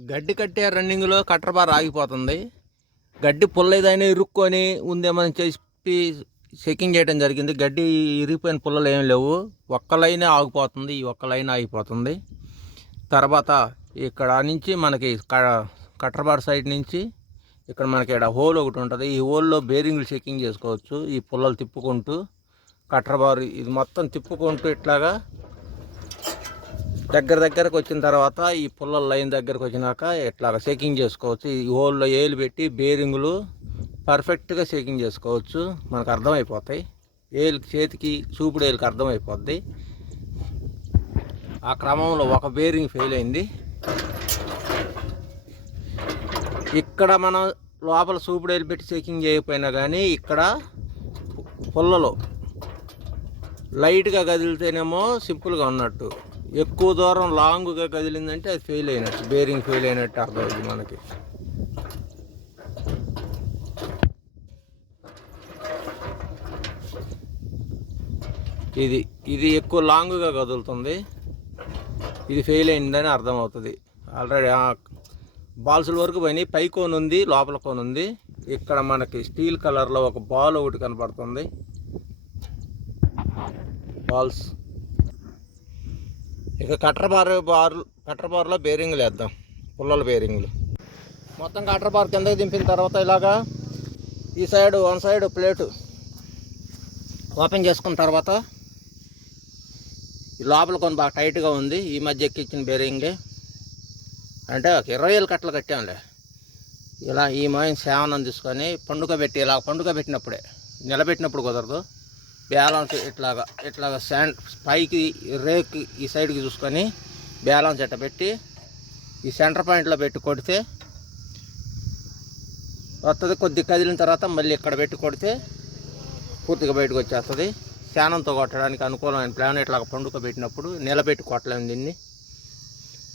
గడ్డి కట్టే రన్నింగ్లో కట్టర్ బార్ ఆగిపోతుంది. గడ్డి పుల్ల ఏదైనా ఇరుక్కొని ఉందేమని చెప్పి చెకింగ్ చేయడం జరిగింది. గడ్డి ఇరిగిపోయిన పుల్లలు ఏం లేవు. ఒక్క లైనే ఆగిపోతుంది. ఈ ఒక్క లైన్ ఆగిపోతుంది. తర్వాత ఇక్కడ నుంచి మనకి క- కట్టర్ బార్ సైడ్ నుంచి ఇక్కడ మనకి ఇక్కడ హోల్ ఒకటి ఉంటుంది. ఈ హోల్లో బేరింగ్లు చెకింగ్ చేసుకోవచ్చు. ఈ పుల్లలు తిప్పుకుంటూ కట్టర్ బార్ ఇది మొత్తం తిప్పుకుంటూ ఇట్లాగా దగ్గర దగ్గరకు వచ్చిన తర్వాత ఈ పుల్ల లైన్ దగ్గరకు వచ్చినాక ఇట్లాగ చెకింగ్ చేసుకోవచ్చు. ఈ హోల్లో ఏలు పెట్టి బేరింగులు పర్ఫెక్ట్గా చెకింగ్ చేసుకోవచ్చు. మనకు అర్థమైపోతాయి. ఏలు చేతికి చూపుడు ఏలుకి అర్థమైపోద్ది. ఆ క్రమంలో ఒక బేరింగ్ ఫెయిల్ అయింది. ఇక్కడ మనం లోపల చూపుడు ఏలు పెట్టి చెకింగ్ చేయకపోయినా కానీ ఇక్కడ పుల్లలో లైట్గా కదిలితేనేమో సింపుల్గా ఉన్నట్టు. ఎక్కువ దూరం లాంగ్గా కదిలిందంటే అది ఫెయిల్ అయినట్టు బేరింగ్ ఫెయిల్ అయినట్టు అర్థమైంది మనకి. ఇది ఇది ఎక్కువ లాంగ్గా కదులుతుంది. ఇది ఫెయిల్ అయిందని అర్థమవుతుంది. ఆల్రెడీ బాల్సుల వరకు పోయినాయి. పై కోన్ ఉంది లోపల కోన్ ఉంది. ఇక్కడ మనకి స్టీల్ కలర్లో ఒక బాల్ ఒకటి కనపడుతుంది. బాల్స్ ఇక కట్టర్ బార్ బార్ కట్టర్ బార్లో బేరింగ్లు వేద్దాం. పుల్లల బేరింగ్లు మొత్తం కట్టర్ బార్ కిందకి దింపిన తర్వాత ఇలాగా ఈ side one side plate open చేసుకున్న తర్వాత ఈ లోపల కొంత బాగా టైట్గా ఉంది. ఈ మధ్య ఎక్కించిన బేరింగే అంటే ఒక ఇరవై ఏళ్ళు కట్టలు కట్టాంలే. ఇలా ఈ మాయం సేవనం తీసుకొని పండుగ పెట్టి ఇలా పండుగ పెట్టినప్పుడే నిలబెట్టినప్పుడు కుదరదు. బ్యాలెన్స్ ఇట్లాగా ఇట్లాగా శాండ్ పైకి రేక్ ఈ సైడ్కి చూసుకొని బ్యాలెన్స్ ఇట్ట పెట్టి ఈ సెంటర్ పాయింట్లో పెట్టి కొడితే వస్తుంది కొద్ది కదిలిన తర్వాత మళ్ళీ ఇక్కడ పెట్టి కొడితే పూర్తిగా బయటకు వచ్చేస్తుంది. శానంతో కొట్టడానికి అనుకూలమైన ప్లాన్ ఇట్లా పండుగ పెట్టినప్పుడు నిలబెట్టి కొట్టలేము దీన్ని.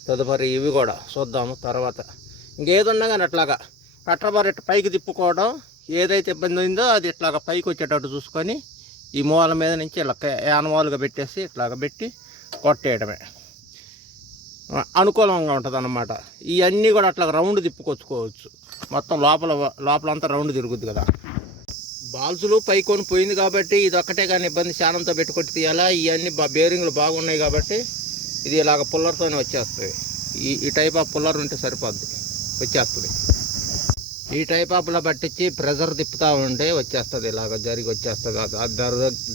తదుపరి ఇవి కూడా చూద్దాము తర్వాత. ఇంకేదున్నా కానీ అట్లాగా కట్రబార్ ఇట్లా పైకి తిప్పుకోవడం ఏదైతే ఇబ్బంది అయిందో అది ఇట్లాగ పైకి వచ్చేటట్టు చూసుకొని ఈ మూల మీద నుంచి ఇలా యానవాలుగా పెట్టేసి ఇట్లాగ పెట్టి కొట్టేయడమే. అనుకూలంగా ఉంటుంది అన్నమాట ఇవన్నీ కూడా అట్లా రౌండ్ తిప్పుకొచ్చుకోవచ్చు. మొత్తం లోపల లోపలంతా రౌండ్ తిరుగుద్ది కదా. బాల్సులు పైకొని పోయింది కాబట్టి ఇది ఒక్కటే కానీ ఇబ్బంది శానంతో పెట్టుకొట్టి తీయాలా? ఇవన్నీ బా బేరింగ్లు బాగున్నాయి కాబట్టి ఇది ఇలాగ పుల్లర్తోనే వచ్చేస్తుంది. ఈ ఈ టైప్ ఆఫ్ పుల్లర్ ఉంటే సరిపోద్ది. వచ్చేస్తుంది. ఈ టైప్ ఆఫ్లో పట్టించి ప్రెజర్ తిప్పుతూ ఉంటే వచ్చేస్తుంది. ఇలాగ జరిగి వచ్చేస్తుంది.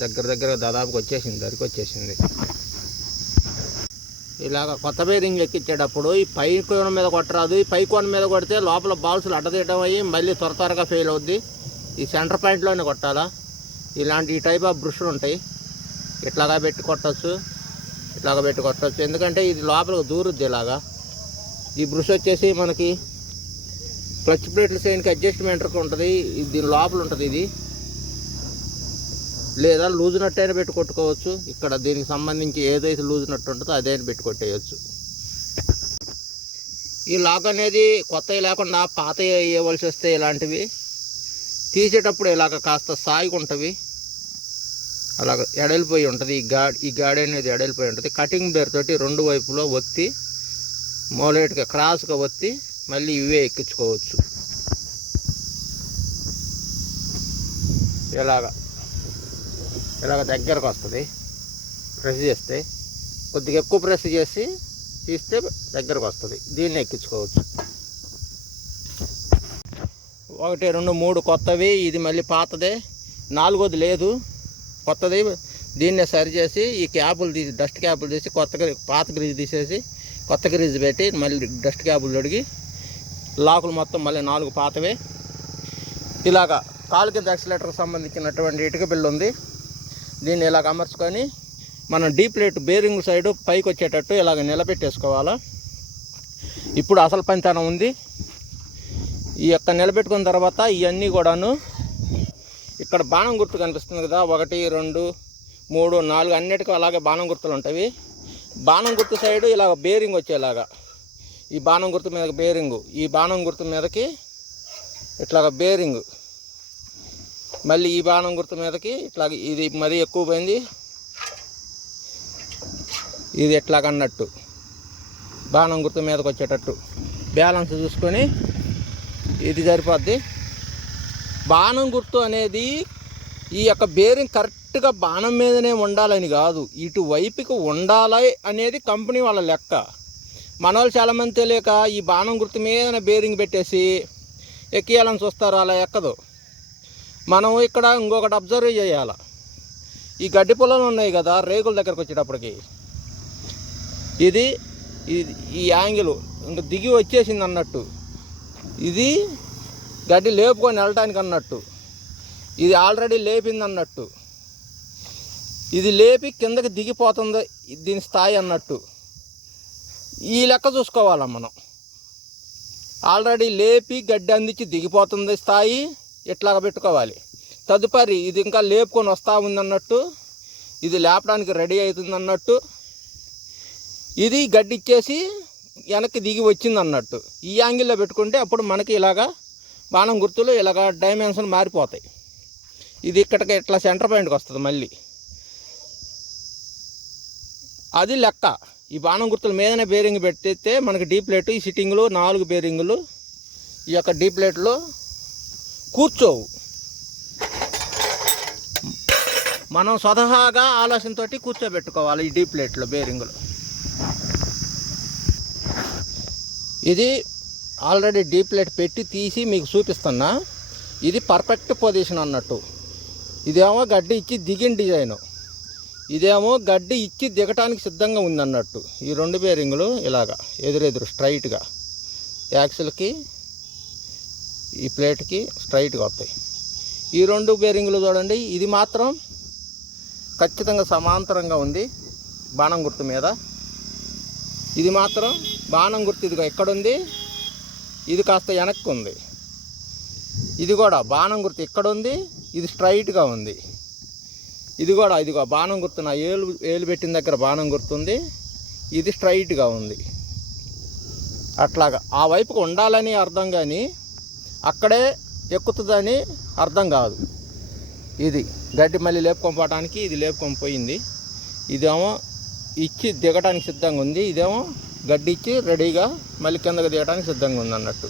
దగ్గర దగ్గర దాదాపుకి వచ్చేసింది. దరికి వచ్చేసింది. ఇలాగ కొత్త బేరింగ్ ఎక్కించేటప్పుడు ఈ పై కోణ మీద కొట్టరాదు. ఈ పై కోణ మీద కొడితే లోపల బాల్సులు అడ్డతీయడం అయ్యి మళ్ళీ త్వర త్వరగా ఫెయిల్ అవుద్ది. ఈ సెంటర్ పాయింట్లోనే కొట్టాలా? ఇలాంటి ఈ టైప్ ఆఫ్ బ్రష్లు ఉంటాయి. ఇట్లాగా పెట్టి కొట్టచ్చు. ఇట్లాగా పెట్టి కొట్టచ్చు. ఎందుకంటే ఇది లోపలికి దూరుద్ది ఇలాగా. ఈ బ్రష్ వచ్చేసి మనకి క్లచ్ ప్లేట్ల సైన్కి అడ్జస్ట్మెంట్ ఉంటుంది. దీని లోపల ఉంటుంది ఇది. లేదా లూజ్ నట్ అయినా పెట్టి కొట్టుకోవచ్చు. ఇక్కడ దీనికి సంబంధించి ఏదైతే లూజ్ నట్ ఉంటుందో అదే పెట్టి కొట్టేయచ్చు. ఈ లాక్ అనేది కొత్తవి లేకుండా పాత వేయవలసి వస్తే ఇలాంటివి. తీసేటప్పుడు ఇలాగ కాస్త సాయిగా అలాగ ఎడలిపోయి ఉంటుంది. ఈ గాడి ఈ గాడి అనేది ఎడలిపోయి ఉంటుంది. కటింగ్ బేర్ తోటి రెండు వైపులో ఒత్తి మోలేట్గా క్రాస్గా ఒత్తి మళ్ళీ ఇవే ఎక్కించుకోవచ్చు. ఇలాగా ఇలాగ దగ్గరకు వస్తుంది. ప్రెస్ చేస్తే కొద్దిగా ఎక్కువ ప్రెస్ చేసి తీస్తే దగ్గరకు వస్తుంది. దీన్ని ఎక్కించుకోవచ్చు. ఒకటి రెండు మూడు కొత్తవి ఇది మళ్ళీ పాతదే. నాలుగోది లేదు. కొత్తది దీన్నే సరి చేసి ఈ క్యాపులు తీసి డస్ట్ క్యాపులు తీసి కొత్త పాత గ్రీజ్ తీసేసి కొత్త గ్రీజ్ పెట్టి మళ్ళీ డస్ట్ క్యాపులు తొడిగి లాకులు మొత్తం మళ్ళీ నాలుగు పాతవే. ఇలాగా కాలు కింద యాక్సిలేటర్కి సంబంధించినటువంటి ఇటుక బిల్లు ఉంది. దీన్ని ఇలాగ అమర్చుకొని మనం డీ ప్లేట్ బేరింగ్ సైడ్ పైకి వచ్చేటట్టు ఇలాగ నిలబెట్టేసుకోవాలా. ఇప్పుడు అసలు పనితనం ఉంది. ఈ యొక్క నిలబెట్టుకున్న తర్వాత ఇవన్నీ కూడాను ఇక్కడ బాణం గుర్తు కనిపిస్తుంది కదా ఒకటి రెండు మూడు నాలుగు అన్నిటికీ అలాగే బాణం గుర్తులు ఉంటాయి. బాణం గుర్తు సైడు ఇలాగ బేరింగ్ వచ్చేలాగా. ఈ బాణం గుర్తు మీద బేరింగు. ఈ బాణం గుర్తు మీదకి ఇట్లాగ బేరింగు. మళ్ళీ ఈ బాణం గుర్తు మీదకి ఇట్లా ఇది మరీ ఎక్కువ పోయింది. ఇది ఎట్లాగన్నట్టు బాణం గుర్తు మీదకి వచ్చేటట్టు. బ్యాలెన్స్ చూసుకొని ఇది సరిపోద్ది. బాణం గుర్తు అనేది ఈ యొక్క బేరింగ్ కరెక్ట్గా బాణం మీదనే ఉండాలని కాదు. ఇటువైపుకి ఉండాలి అనేది కంపెనీ వాళ్ళ లెక్క. మన వాళ్ళు చాలామంది తెలియక ఈ బాణం గుర్తు మీద బేరింగ్ పెట్టేసి ఎక్కియాలని చూస్తారు అలా ఎక్కదు. మనం ఇక్కడ ఇంకొకటి అబ్జర్వ్ చేయాలి. ఈ గడ్డి పొలాలు ఉన్నాయి కదా రేకుల దగ్గరకు వచ్చేటప్పటికి. ఇది ఇది ఈ యాంగిల్ ఇంక దిగి వచ్చేసింది అన్నట్టు. ఇది గడ్డి లేపుకొని వెళ్ళటానికి అన్నట్టు. ఇది ఆల్రెడీ లేపింది అన్నట్టు. ఇది లేపి కిందకి దిగిపోతుంది దీని స్థాయి అన్నట్టు. ఈ లెక్క చూసుకోవాలి మనం? ఆల్రెడీ లేపి గడ్డి అందించి దిగిపోతుంది స్థాయి ఇట్లాగ పెట్టుకోవాలి. తదుపరి ఇది ఇంకా లేపుకొని వస్తూ ఉందన్నట్టు ఇది లేపడానికి రెడీ అవుతుందన్నట్టు ఇది గడ్డి ఇచ్చేసి వెనక్కి దిగి వచ్చింది అన్నట్టు ఈ యాంగిల్లో పెట్టుకుంటే అప్పుడు మనకి ఇలాగా బాణం గుర్తులు ఇలాగ డైమెన్షన్ మారిపోతాయి. ఇది ఇక్కడికి ఇట్లా సెంటర్ పాయింట్కి వస్తుంది మళ్ళీ. అది లెక్క. ఈ బాణం గుర్తుల మీదనే బేరింగ్ పెట్టితే మనకి డీ ప్లేట్ ఈ సిట్టింగ్లు నాలుగు బేరింగులు ఈ యొక్క డీ ప్లేట్లో కూర్చోవు. మనం స్వతహాగా ఆలోచనతో కూర్చోబెట్టుకోవాలి ఈ డీ ప్లేట్లో బేరింగులు ఇది ఆల్రెడీ డీ ప్లేట్ పెట్టి తీసి మీకు చూపిస్తున్నా. ఇది పర్ఫెక్ట్ పొజిషన్ అన్నట్టు. ఇదేమో గడ్డి ఇచ్చి దిగిన డిజైను ఇదేమో గడ్డి ఇచ్చి దిగటానికి సిద్ధంగా ఉందన్నట్టు. ఈ రెండు బేరింగులు ఇలాగా ఎదురెదురు స్ట్రైట్గా. యాక్సిల్కి ఈ ప్లేట్కి స్ట్రైట్గా వస్తాయి. ఈ రెండు బేరింగ్లు చూడండి ఇది మాత్రం ఖచ్చితంగా సమాంతరంగా ఉంది బాణం గుర్తు మీద. ఇది మాత్రం బాణం గుర్తు ఇదిగో ఎక్కడుంది? ఇది కాస్త వెనక్కి ఉంది ఇది కూడా బాణం గుర్తు ఇక్కడ ఉంది ఇది స్ట్రైట్గా ఉంది. ఇది కూడా ఇదిగో బాణం గుర్తు నా ఏలు ఏలు పెట్టిన దగ్గర బాణం గుర్తుంది. ఇది స్ట్రైట్గా ఉంది. అట్లాగా ఆ వైపుకు ఉండాలని అర్థం కానీ అక్కడే ఎక్కుతుందని అర్థం కాదు. ఇది గడ్డి మళ్ళీ లేపుకొని పోవడానికి ఇది లేపుకొని పోయింది. ఇదేమో ఇచ్చి దిగడానికి సిద్ధంగా ఉంది. ఇదేమో గడ్డి ఇచ్చి రెడీగా మళ్ళీ కిందకి దిగడానికి సిద్ధంగా ఉంది అన్నట్టు.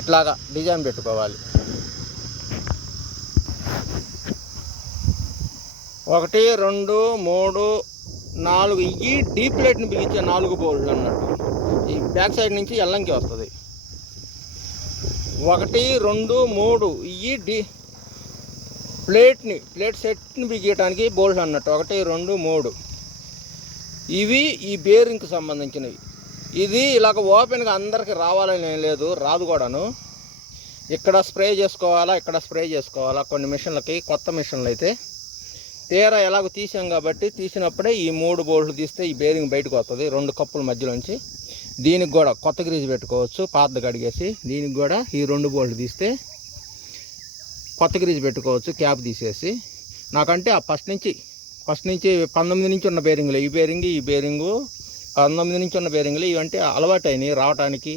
ఇట్లాగా డిజైన్ పెట్టుకోవాలి. ఒకటి రెండు మూడు నాలుగు. ఇవి డీ ప్లేట్ని బిగించే నాలుగు బోల్డ్లు అన్నట్టు. ఈ బ్యాక్ సైడ్ నుంచి ఎల్లంకి వస్తుంది. ఒకటి రెండు మూడు. ఇవి డీ ప్లేట్ని ప్లేట్ సెట్ని బిగించడానికి బోల్డ్ అన్నట్టు. ఒకటి రెండు మూడు. ఇవి ఈ బేరింగ్కి సంబంధించినవి. ఇది ఇలాగ ఓపెన్గా అందరికి రావాలని లేదు రాదు కూడాను. ఇక్కడ స్ప్రే చేసుకోవాలా ఇక్కడ స్ప్రే చేసుకోవాలా కొన్ని మిషన్లకి కొత్త మిషన్లు అయితే తీరా ఎలాగో తీసాం కాబట్టి తీసినప్పుడే ఈ మూడు బోల్ట్లు తీస్తే ఈ బేరింగ్ బయటకు వస్తుంది రెండు కప్పుల మధ్యలోంచి దీనికి కూడా కొత్త గ్రీజ్ పెట్టుకోవచ్చు పాత కడిగేసి. దీనికి కూడా ఈ రెండు బోల్ట్లు తీస్తే కొత్త గ్రీజ్ పెట్టుకోవచ్చు క్యాప్ తీసేసి. నాకంటే ఆ ఫస్ట్ నుంచి ఫస్ట్ నుంచి పంతొమ్మిది నుంచి ఉన్న బేరింగ్లు. ఈ బేరింగ్ ఈ బేరింగు పంతొమ్మిది నుంచి ఉన్న బేరింగ్లు. ఇవంటే అలవాటైనవి రావటానికి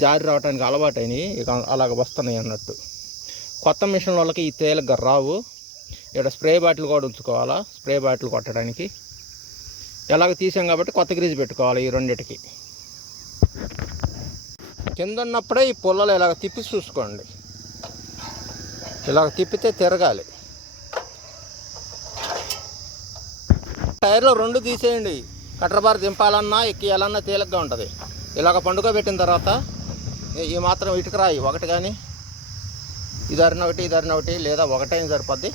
జారి రావడానికి అలవాటైనవి. ఇక అలాగ వస్తున్నాయి అన్నట్టు. కొత్త మిషన్ వాళ్ళకి ఈ తేలిగ్గా రావు. ఇక్కడ స్ప్రే బాటిల్ కూడా ఉంచుకోవాలా? స్ప్రే బాటిల్ కొట్టడానికి. ఎలాగ తీసాం కాబట్టి కొత్త గ్రీజ్ పెట్టుకోవాలి ఈ రెండిటికి. కింద ఉన్నప్పుడే ఈ పుల్లలు ఇలాగ తిప్పి చూసుకోండి. ఇలాగ తిప్పితే తిరగాలి. టైర్లో రెండు తీసేయండి. కట్రబార్ దింపాలన్నా ఎక్కియాలన్నా తేలిగ్గా ఉంటుంది. ఇలాగ పండుగ పెట్టిన తర్వాత ఈ- మాత్రం ఇటుకరాయి ఒకటి కానీ ఇదరిన ఒకటి ఇదరిన ఒకటి లేదా ఒకటైన సరిపోద్ది.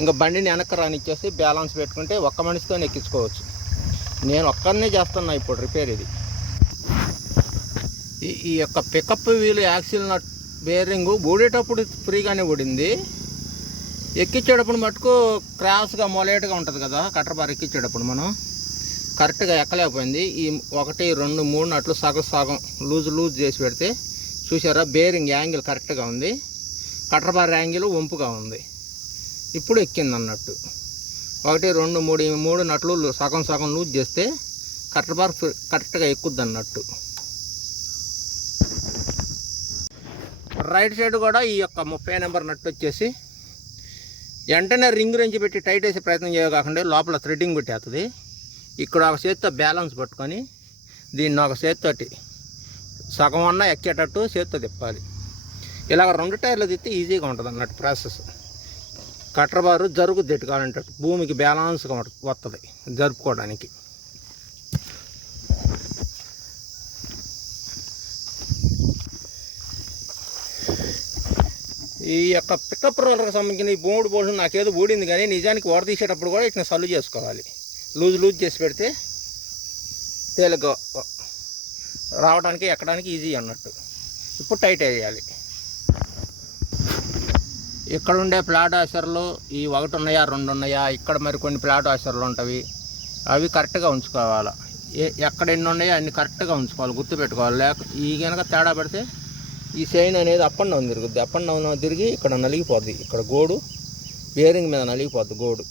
ఇంకా బండిని వెనక్కి రానిచ్చేసి బ్యాలెన్స్ పెట్టుకుంటే ఒక్క మనిషితో ఎక్కించుకోవచ్చు. నేను ఒక్కరినే చేస్తున్నా ఇప్పుడు రిపేర్ ఇది. ఈ ఈ యొక్క పికప్ వీలు యాక్సిల్ నట్ బేరింగ్ ఊడేటప్పుడు ఫ్రీగానే ఊడింది. ఎక్కించేటప్పుడు మటుకు క్రాస్గా మొలేట్గా ఉంటుంది కదా కట్టర్ బార్ ఎక్కించేటప్పుడు మనం. కరెక్ట్గా ఎక్కలేకపోయింది. ఈ ఒకటి రెండు మూడు నట్లు సగం సగం లూజ్ లూజ్ చేసి పెడితే చూసారా బేరింగ్ యాంగిల్ కరెక్ట్గా ఉంది. కట్టర్ బార్ యాంగిల్ వంపుగా ఉంది. ఇప్పుడు ఎక్కింది అన్నట్టు ఒకటి రెండు మూడు మూడు నట్లు సగం సగం లూజ్ చేస్తే కట్టర్ బార్ ఫి- కరెక్ట్గా ఎక్కుద్ది అన్నట్టు రైట్ సైడ్ కూడా ఈ యొక్క ముప్పై నెంబర్ నట్టు వచ్చేసి వెంటనే రింగ్ రెంచి పెట్టి టైట్ వేసే ప్రయత్నం చేయకుండా లోపల థ్రెడ్డింగ్ పెట్టేస్తుంది ఇక్కడ ఒక చేతితో బ్యాలెన్స్ పట్టుకొని దీన్ని ఒక చేతితోటి సగం అన్నా ఎక్కేటట్టు చేత్తో తిప్పాలి. ఇలాగ రెండు టైర్లు తిత్తే ఈజీగా ఉంటుంది అన్నట్టు ప్రాసెస్ కట్టర్ బారు జరుగు ఎటు భూమికి బ్యాలెన్స్గా వస్తుంది జరుపుకోవడానికి. ఈ యొక్క పికప్ రోలర్కి సంబంధించిన ఈ బోర్డు పోర్షన్ నాకేదో ఊడింది కానీ నిజానికి వడ తీసేటప్పుడు కూడా ఇట్లా సల్లు చేసుకోవాలి. లూజ్ లూజ్ చేసి పెడితే తేలిక రావడానికి ఎక్కడానికి ఈజీ అన్నట్టు. ఇప్పుడు టైట్ వేయాలి. ఇక్కడ ఉండే ప్లాట్ ఆసర్లు ఈ ఒకటి ఉన్నాయా రెండు ఉన్నాయా ఇక్కడ మరి కొన్ని ప్లాట్ ఆసర్లు ఉంటాయి అవి కరెక్ట్గా ఉంచుకోవాలి. ఏ- ఎక్కడ ఎన్ని ఉన్నాయో అన్ని కరెక్ట్గా ఉంచుకోవాలి గుర్తుపెట్టుకోవాలి. లేక ఈ కనుక తేడా పెడితే ఈ చైన్ అనేది అప్ అండ్ డౌన్ తిరుగుద్ది. అప్ అండ్ డౌన్ తిరిగి ఇక్కడ నలిగిపోద్ది. ఇక్కడ గోడు బేరింగ్ మీద నలిగిపోద్ది గోడు.